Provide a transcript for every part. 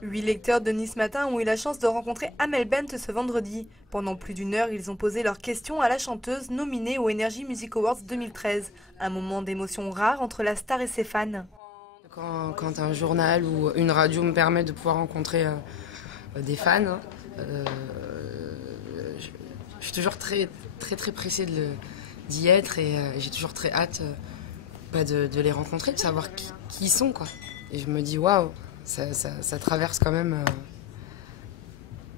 8 lecteurs de Nice Matin ont eu la chance de rencontrer Amel Bent ce vendredi. Pendant plus d'une heure, ils ont posé leurs questions à la chanteuse nominée aux Energy Music Awards 2013. Un moment d'émotion rare entre la star et ses fans. Quand un journal ou une radio me permet de pouvoir rencontrer des fans, je suis toujours très pressée d'y être et j'ai toujours très hâte de les rencontrer, de savoir qui ils sont, quoi. Et je me dis waouh, ça traverse quand même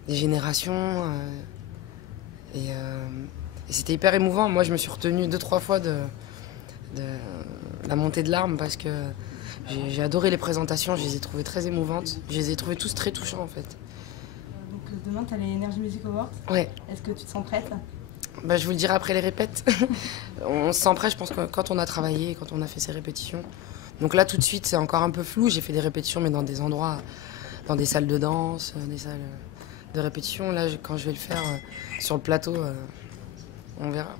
des générations et c'était hyper émouvant. Moi, je me suis retenue 2-3 fois de la montée de larmes parce que j'ai adoré les présentations, je les ai trouvées très émouvantes. Je les ai trouvées tous très touchants en fait. Donc demain, tu as les Energy Music Awards. Ouais. Est-ce que tu te sens prête? Je vous le dirai après les répètes. On se sent prêt, je pense, quand on a travaillé, quand on a fait ces répétitions. Donc là, tout de suite, c'est encore un peu flou. J'ai fait des répétitions, mais dans des endroits, dans des salles de danse, des salles de répétition. Là, quand je vais le faire sur le plateau, on verra.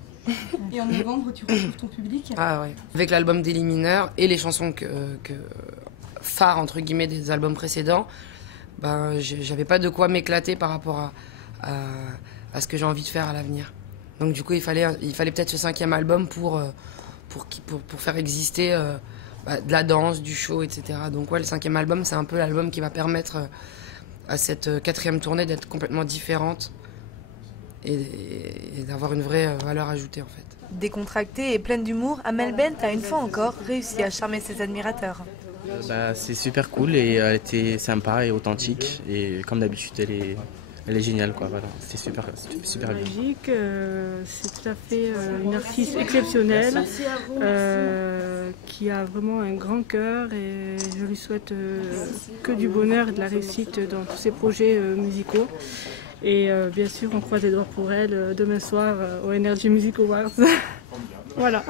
Et en novembre, tu retrouves ton public? Ah ouais. Avec l'album Daily Mineur et les chansons phares, entre guillemets, des albums précédents, j'avais pas de quoi m'éclater par rapport à ce que j'ai envie de faire à l'avenir. Donc du coup, il fallait peut-être ce 5e album pour faire exister de la danse, du show, etc. Donc ouais, le 5e album, c'est un peu l'album qui va permettre à cette 4e tournée d'être complètement différente et d'avoir une vraie valeur ajoutée en fait. Décontractée et pleine d'humour, Amel Bent a une fois encore réussi à charmer ses admirateurs. C'est super cool et elle était sympa et authentique et comme d'habitude elle est géniale, quoi. Voilà. C'était super bien. Magique, c'est tout à fait une artiste exceptionnelle qui a vraiment un grand cœur et je lui souhaite que du bonheur et de la réussite dans tous ses projets musicaux. Et bien sûr, on croise les doigts pour elle demain soir au Energy Music Awards. Voilà.